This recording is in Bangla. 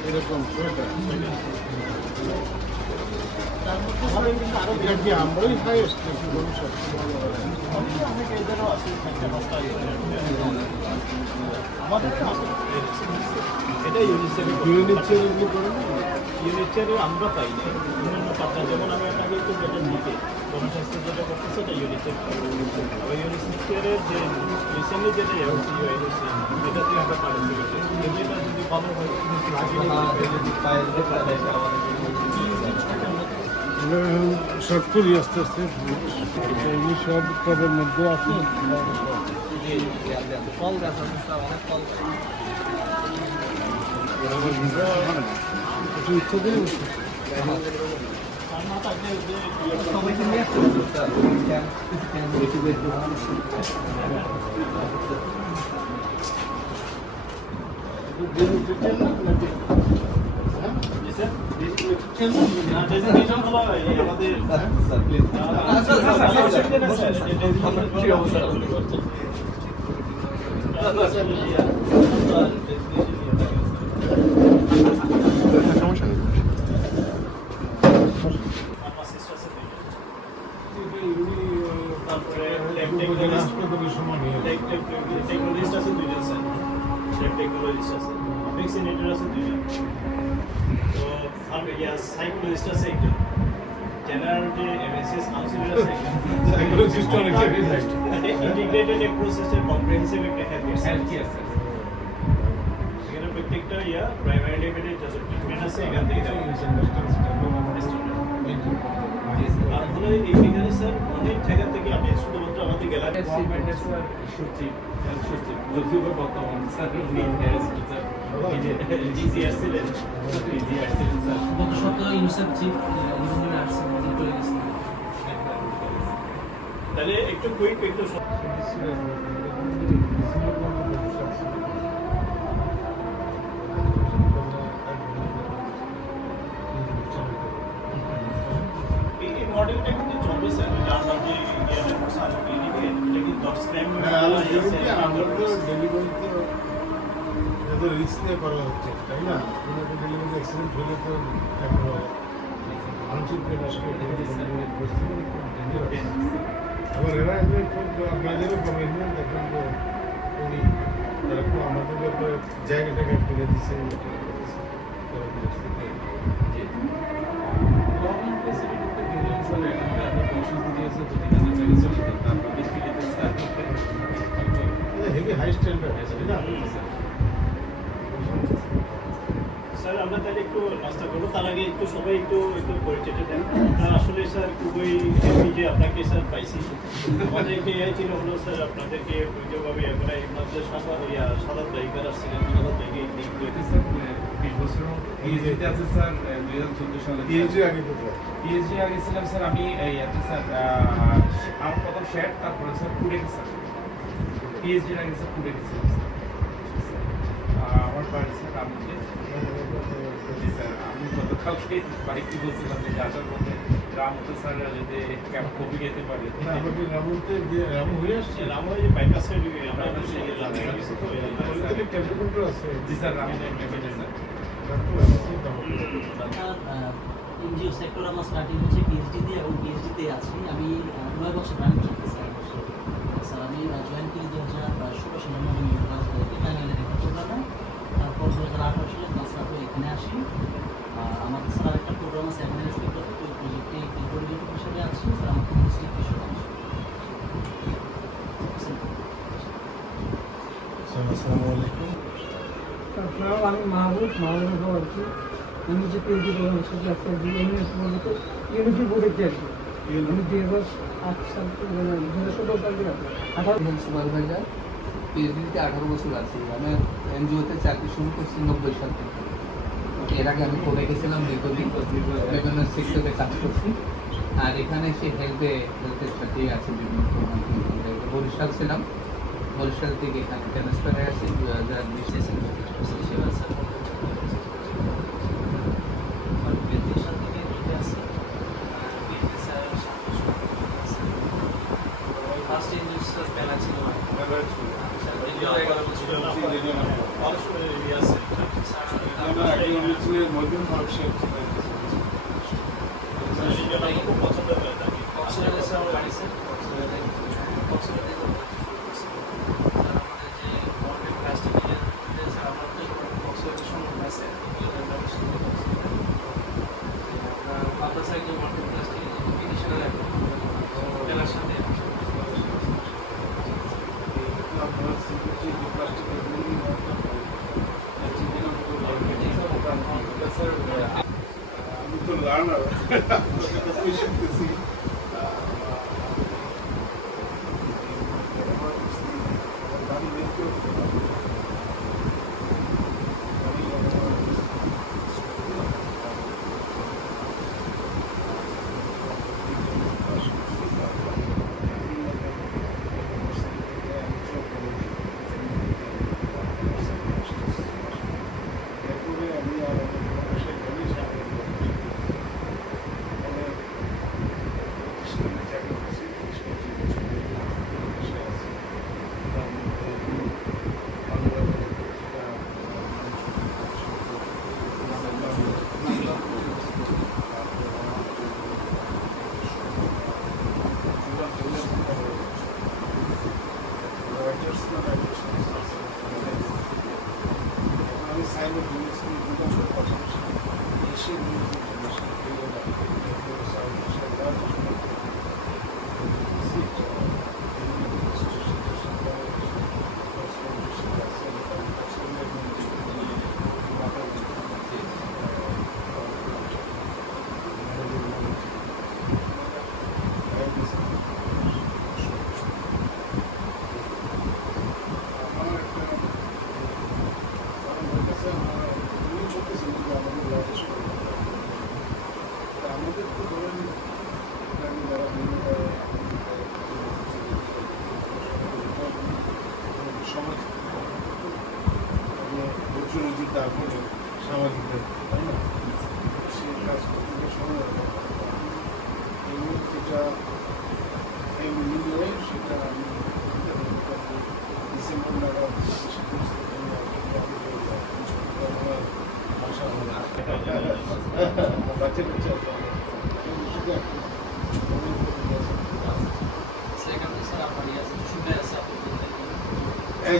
এরকম সোয়েটার এটা কি আমরাই হাইয়েস্ট নাকি ভবিষ্যৎ এটা ইউনিসেফের ইউনিচের করে? ইউনিটেরও আমরা পাই না অন্যান্য পাত্র যেমন আমি আপনাকে একটু যেটা নিতে জনস্বাস্থ্য যেটা করতেছে এটা ইউনিসেফ আবার ইউনিসেফের যে রিসেন্টলি যেটা এসেছে ইউআইডিসি এটাতে আমরা পার্টিসিপেট যদি এটা যদি ভালো হয় আমরা এখন শর্ট করি আস্তে আস্তে। এগুলি সব টবের মধ্যে আছে। ফল গাছ আছে স্যার, অনেক ফল Duyukta değil misin? Thank you. তো ফার্ম ইয়া সাইকোলজিস্ট আছে একজন জেনারেল যে এমএসএস কাউন্সিলর আছে Psychologist অনেক জায়গায় যায়। ইন্টিগ্রেটেড অ্যাপ্রোচ সিস্টেম কম্প্রিহেনসিভ একটা হেলথ হেলথ কেয়ার স্যার। এখানে প্রত্যেকটা ইয়া প্রাইমারি লেভেলে যত ট্রিটমেন্ট আছে এখান থেকে দেওয়া হয়েছে আর হলো এই এখানে স্যার অনেক জায়গা থেকে আপনি শুধুমাত্র আমাদের গভর্নমেন্টের সচিব, সচিব, যদিও বর্তমান স্যার উনি স্যার। গত সপ্তাহে ইউনিসেফ চিফ তাহলে একটু কুইক একটু দশ টাইম হ্যাঁ, রিস্ক নিয়ে করা হচ্ছে তাই না? কোনো ডেলিভারি অ্যাক্সিডেন্ট হলে তো dangerous। আবার এরা এমনি খুব আপনাদেরও কমিটমেন্ট তো উনি খুব আমাদের ব্যাপারে জায়গা টাকা কিনে দিচ্ছে এটা করে দিচ্ছে, স্যার। আমরা একটু নাস্তা করব, তার আগে একটু সবাই একটু একটু পরিচয়টা দেন। আসলে স্যার, খুবই যে আপনাকে স্যার পাইছি। আমাদেরকে এই ছিল স্যার, আপনাদেরকে বৈধভাবে এবারে আপনাদের সাদা সাদা এতে স্যার, আহ, বিশ বছরও PhD তে আছে স্যার, আহ, 2014 সালে। পিএইচডি আগে কোথায় PhD আগে ছিলাম স্যার, আমি এই ইয়াতে স্যার, আমার প্রথম শেয়ার তারপরে স্যার কুড়েকে স্যার। পিএইচডি আগে স্যার। কুড়েকে ছিলাম আমার বাড়ি স্যার রামপুরে। স্যার আমি গতকালকে বাড়িতে বলছিলাম যে আসার পথে রামপুর স্যার যদি ক্যাম্প কপি যেতে পারে। না আমাকে রামুতে হয়ে আসছে? আমরা ওই যে বাইপাস সাইড আমরা ক্যাম্পে আছে জি স্যার আমি স্যার এনজিও সেক্টর আমার স্টার্টিং হচ্ছে দিয়ে এবং পিএইচডিতে আছি। আমি নয় বছর রান করতেছি স্যার, আমি জয়েন করি দু হাজার ষোলো সালে নবম ক্লাস ফাইনাল একটা প্রোগ্রামে তারপর দু হাজার আঠারো সালে ক্লাস এখানে আসি। আমার স্যার একটা প্রোগ্রাম আছে আপনারা আমি মাহবুব মাহবুব বলছি আমি যে পিএইচডি প্রোগ্রাম সাথে একটা এমএস বলতে ইউনিটি বোর্ডের যে আমি দুই হাজার আট সাল থেকে মানে হাজার সতেরো সাল থেকে আঠারো সুপারভাইজার পিএইচডিতে আঠারো বছর আছি। আমি এনজিওতে চাকরি শুরু করছি নব্বই সাল থেকে। এর আগে আমি কোর্টে গেছিলাম? দীর্ঘদিন বিভিন্ন সেক্টরে কাজ করছি। আর এখানে এসে হেলথে হেলথের সাথে আছে বিভিন্ন বরিশাল ছিলাম। বরিশাল থেকে এখানে ট্রান্সফার হয়ে আসছি। দু হাজার বিশে Да, я він від один вообще. കാണണം. সাহেবের জন্য কথা এসে প্রতিযোগিতা করে তাই না? সেই কাজ করতে সময় এই মূর্তিটা এই মিলিয়ে সেটা আমি ডিসেম্বর নাগাদ ভাষা হবে বাচ্চা সেখানে স্যার আপনার ইয়ে শুনে আছে এই